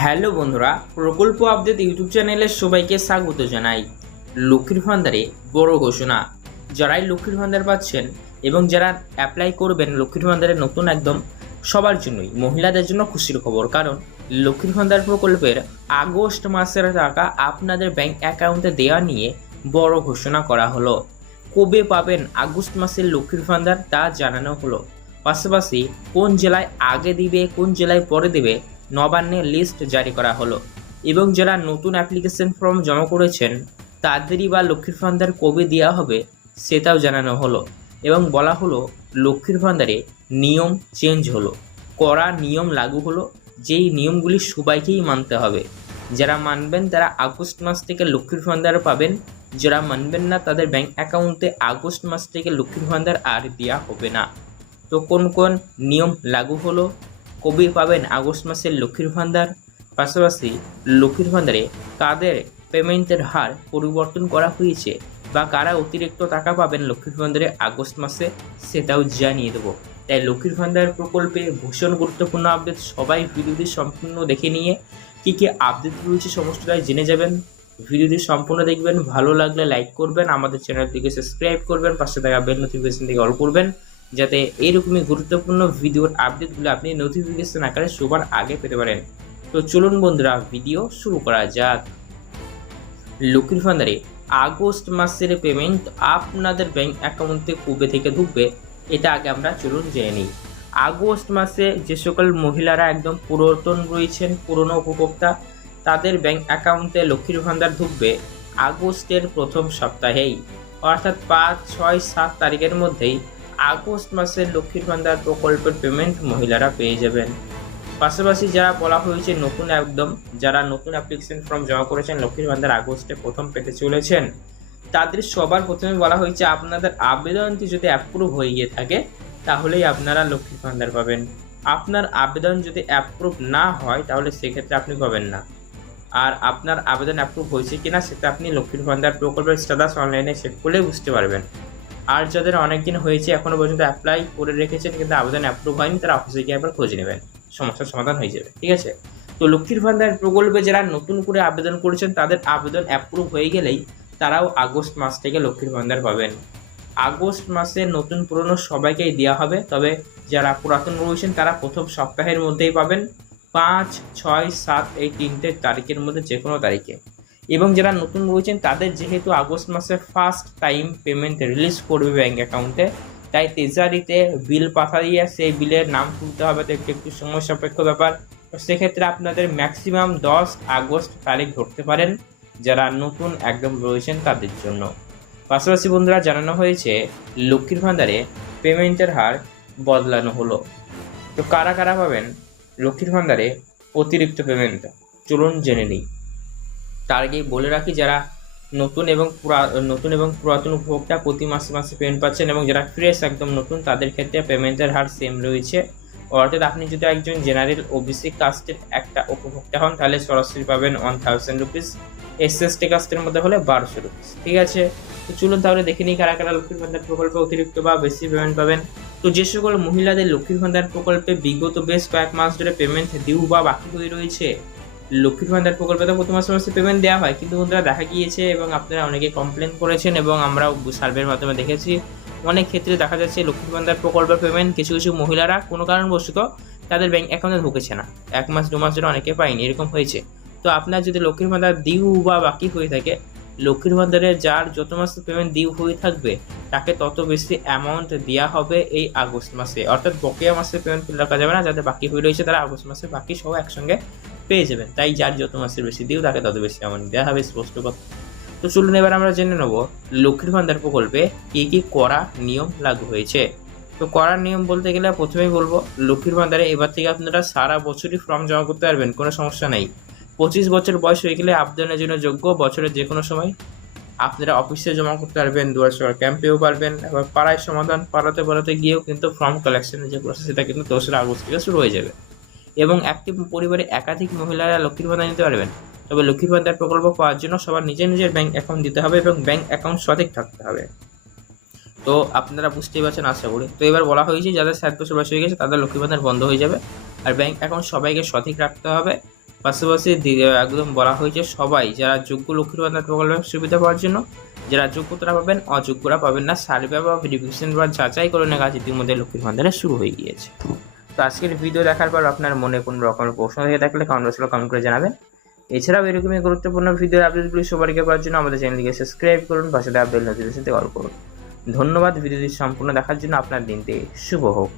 Hello বন্ধুরা, প্রকল্প update YouTube চ্যানেলে সবাইকে স্বাগত জানাই। লক্ষ্মীর ভান্ডারে বড় ঘোষণা। যারাই লক্ষ্মীর ভান্ডার পাচ্ছেন এবং যারা অ্যাপ্লাই করবেন লক্ষ্মীর ভান্ডারে নতুন একদম সবার জন্যই, মহিলাদের জন্য খুশির খবর। কারণ লক্ষ্মীর ভান্ডার প্রকল্পের আগস্ট মাসের টাকা আপনাদের ব্যাংক অ্যাকাউন্টে দেওয়া নিয়ে বড় ঘোষণা করা হলো। কবে পাবেন আগস্ট মাসের লক্ষ্মীর ভান্ডার তা জানানো হলো। পাশাপাশি কোন জেলায় আগে দিবে, কোন জেলায় পরে দেবে, নবান্নের লিস্ট জারি করা হলো। এবং যারা নতুন অ্যাপ্লিকেশন ফর্ম জমা করেছেন তাদেরই বা লক্ষ্মীর ভান্ডার কবে দেওয়া হবে সেটাও জানানো হলো। এবং বলা হলো লক্ষ্মীর ভান্ডারে নিয়ম চেঞ্জ হলো, কড়া নিয়ম লাগু হলো, যেই নিয়মগুলি সবাইকেই মানতে হবে। যারা মানবেন তারা আগস্ট মাস থেকে লক্ষ্মীর ভান্ডার পাবেন, যারা মানবেন না তাদের ব্যাংক অ্যাকাউন্টে আগস্ট মাস থেকে লক্ষ্মীর ভান্ডার আর দেওয়া হবে না। তো কোন কোন নিয়ম লাগু হলো, কবে পাবেন আগস্ট মাসের লক্ষ্মীর ভান্ডার, পাশাপাশি লক্ষ্মীর ভান্ডারে কাদের পেমেন্টের হার পরিবর্তন করা হয়েছে বা কারা অতিরিক্ত টাকা পাবেন লক্ষ্মীর ভান্ডারে আগস্ট মাসে, সেটাও জানিয়ে দেবো। তাই লক্ষ্মীর ভান্ডার প্রকল্পে ভীষণ গুরুত্বপূর্ণ আপডেট, সবাই ভিডিওটি সম্পূর্ণ দেখে নিয়ে কী কী আপডেট রয়েছে সমস্তটাই জেনে যাবেন। ভিডিওটি সম্পূর্ণ দেখবেন, ভালো লাগলে লাইক করবেন, আমাদের চ্যানেলটিকে সাবস্ক্রাইব করবেন, পাশে থাকা বেল নোটিফিকেশন থেকে অল করবেন, যাতে এইরকমই গুরুত্বপূর্ণ ভিডিওর আপডেটগুলো আপনি নোটিফিকেশন আকারে সবার আগে পেতে পারেন। তো চলুন বন্ধুরা, ভিডিও শুরু করা যাক। লক্ষ্মীর ভান্ডারে আগস্ট মাসের পেমেন্ট আপনাদের ব্যাংক অ্যাকাউন্টে কবে থেকে ঢুকবে এটা আগে আমরা চলুন জেনে নিই। আগস্ট মাসে যে সকল মহিলারা একদম পুরাতন রয়েছেন, পুরনো উপভোক্তা, তাদের ব্যাংক অ্যাকাউন্টে লক্ষ্মীর ভান্ডার ঢুকবে আগস্টের প্রথম সপ্তাহেই, অর্থাৎ 5, 6, 7 তারিখের মধ্যেই আগস্ট মাসের লক্ষ্মীর ভান্ডার প্রকল্পের পেমেন্ট মহিলারা পেয়ে যাবেন। পাশাপাশি যারা বলা হয়েছে নতুন যারা নতুন অ্যাপ্লিকেশন ফর্ম জমা করেছেন লক্ষ্মীর ভান্ডার আগস্টে প্রথম পেতে চলেছেন, তাদের সবার প্রথমে বলা হয়েছে আপনাদের আবেদনটি যদি অ্যাপ্রুভ হয়ে গিয়ে থাকে তাহলেই আপনারা লক্ষ্মীর ভান্ডার পাবেন। আপনার আবেদন যদি অ্যাপ্রুভ না হয় তাহলে সেক্ষেত্রে আপনি পাবেন না। আর আপনার আবেদন অ্যাপ্রুভ হয়েছে কিনা সেটা আপনি লক্ষ্মীর ভান্ডার প্রকল্পের স্ট্যাটাস অনলাইনে চেক করলে বুঝতে পারবেন। আর যাদের অনেকদিন হয়েছে এখনও পর্যন্ত অ্যাপ্লাই করে রেখেছেন কিন্তু আবেদন অ্যাপ্রুভ হয়নি, তারা অফিসে গিয়ে একবার খোঁজ নেবেন, সমস্যার সমাধান হয়ে যাবে। ঠিক আছে? তো লক্ষ্মীর ভান্ডার প্রকল্পে যারা নতুন করে আবেদন করেছেন তাদের আবেদন অ্যাপ্রুভ হয়ে গেলেই তারাও আগস্ট মাস থেকে লক্ষ্মীর ভান্ডার পাবেন। আগস্ট মাসে নতুন পুরনো সবাইকেই দেওয়া হবে, তবে যারা পুরাতন রয়েছেন তারা প্রথম সপ্তাহের মধ্যেই পাবেন, 5, 6, 7 এই 3টে তারিখের মধ্যে যে কোনো তারিখে। এবং যারা নতুন রয়েছেন তাদের যেহেতু আগস্ট মাসে ফার্স্ট টাইম পেমেন্ট রিলিজ করবে ব্যাঙ্ক অ্যাকাউন্টে, তাই ট্রেজারিতে বিল পাঠিয়ে সেই বিলের নাম তুলতে হবে, তো একটু সময় সাপেক্ষ ব্যাপার। তো সেক্ষেত্রে আপনাদের ম্যাক্সিমাম 10 আগস্ট তারিখ ধরতে পারেন যারা নতুন একদম রয়েছেন তাদের জন্য। পাশাপাশি বন্ধুরা জানানো হয়েছে লক্ষ্মীর ভান্ডারে পেমেন্টের হার বদলানো হলো। তো কারা কারা পাবেন লক্ষ্মীর ভান্ডারে অতিরিক্ত পেমেন্ট, চলুন জেনে নিই। তার আগে বলে রাখি যারা নতুন এবং পুরাতন উপভোক্তা প্রতি মাসে মাসে পেমেন্ট পাচ্ছেন এবং যারা ফ্রেশ একদম নতুন তাদের ক্ষেত্রে পেমেন্টের হার সেম রয়েছে। অর্থাৎ আপনি যদি একজন জেনারেল ওবিসি কাস্টের একটা উপভোক্তা হন তাহলে সরাসরি পাবেন 1000 রুপিস, এসএসটি কাস্টের মধ্যে হলে 1200 রুপিস। ঠিক আছে? তো চলুন তাহলে দেখে নিই কারা কারা লক্ষ্মীর ভান্ডার প্রকল্পে অতিরিক্ত বা বেশি পেমেন্ট পাবেন। তো যে সকল মহিলাদের লক্ষ্মীর ভান্ডার প্রকল্পে বিগত বেশ কয়েক মাস ধরে পেমেন্ট ডিউ বা বাকি হয়ে রয়েছে, লক্ষ্মীর ভান্ডার প্রকল্পে তো প্রতি মাসে মাসে পেমেন্ট দেওয়া হয়, কিন্তু বন্ধুরা দেখা গিয়েছে এবং আপনারা অনেকে কমপ্লেন করেছেন এবং আমরাও সার্ভের মাধ্যমে দেখেছি অনেক ক্ষেত্রে দেখা যাচ্ছে লক্ষ্মীর ভান্ডার প্রকল্পের পেমেন্ট কিছু কিছু মহিলারা কোনো কারণবশত তাদের ব্যাংক অ্যাকাউন্টে ঢুকেছে না, 1 মাস 2 মাস ধরে অনেকে পায়নি, এরকম হয়েছে। তো আপনার যদি লক্ষ্মীর ভান্ডার ডিউ বা বাকি হয়ে থাকে, লক্ষ্মীর ভান্ডারে যার যত মাসে পেমেন্ট ডিউ হয়ে থাকবে তাকে তত বেশি অ্যামাউন্ট দেওয়া হবে এই আগস্ট মাসে। অর্থাৎ বকেয়া মাসে পেমেন্ট রাখা যাবে না, যাদের বাকি হয়ে রয়েছে তারা আগস্ট মাসে বাকি সহ একসঙ্গে পেয়ে যাবেন। তাই যার যত মাসের বেশি ডিউ তাকে তত বেশি অ্যামাউন্ট দেওয়া হবে, স্পষ্ট কথা। তো চলুন এবার আমরা জেনে নেব লক্ষ্মীর ভান্ডার প্রকল্পে কী কী কড়া নিয়ম লাগু হয়েছে। তো কড়া নিয়ম বলতে গেলে প্রথমেই বলবো লক্ষ্মীর ভান্ডারে এবার থেকে আপনারা সারা বছরই ফর্ম জমা করতে পারবেন, কোনো সমস্যা নেই। 25 বছর বয়স হয়ে গেলে আবেদনের জন্য যোগ্য, বছরের যে কোনো সময় আপনারা অফিসে জমা করতে পারবেন, দুয়ার ক্যাম্পেও পারবেন, আবার পাড়ায় সমাধান পাড়াতে গিয়েও কিন্তু ফর্ম কালেকশনের যে প্রসেস সেটা কিন্তু 2রা আগস্ট থেকে শুরু হয়ে যাবে। এবং একটি পরিবারে একাধিক মহিলারা লক্ষ্মীর ভান্ডার নিতে পারবেন, তবে লক্ষ্মীর ভান্ডার প্রকল্প পাওয়ার জন্য সবার নিজের ব্যাংক অ্যাকাউন্ট দিতে হবে এবং ব্যাংক অ্যাকাউন্ট সঠিক থাকতে হবে। তো আপনারা বুঝতেই পারছেন আশা করি। তো এবার বলা হয়েছে যাদের 60 বছর বয়স হয়ে গেছে তাদের লক্ষ্মীর ভান্ডার বন্ধ হয়ে যাবে, আর ব্যাংক অ্যাকাউন্ট সবাইকে সঠিক রাখতে হবে। পাশাপাশি একদম বলা হয়েছে সবাই যারা যোগ্য লক্ষ্মীর ভান্ডার প্রকল্পের সুবিধা পাওয়ার জন্য, যারা যোগ্য তারা পাবেন, অযোগ্যরা পাবেন না। সার্ভে বা ভেরিফিকেশন বা যাচাইকরণের কাজ ইতিমধ্যে লক্ষ্মীর ভান্ডারে শুরু হয়ে গিয়েছে। তো আজকের ভিডিও দেখার পর আপনার মনে কোনো রকমের প্রশ্ন থেকে থাকলে কমেন্ট বক্সে কমেন্ট করে জানাবেন। এছাড়াও এরকমই গুরুত্বপূর্ণ ভিডিওর আপডেটগুলি সবার আগে পাওয়ার জন্য আমাদের চ্যানেলটিকে সাবস্ক্রাইব করুন, পাশে দেওয়া বেল নোটিফিকেশনতে কল করুন। ধন্যবাদ ভিডিওটি সম্পূর্ণ দেখার জন্য। আপনার দিনটি শুভ হোক।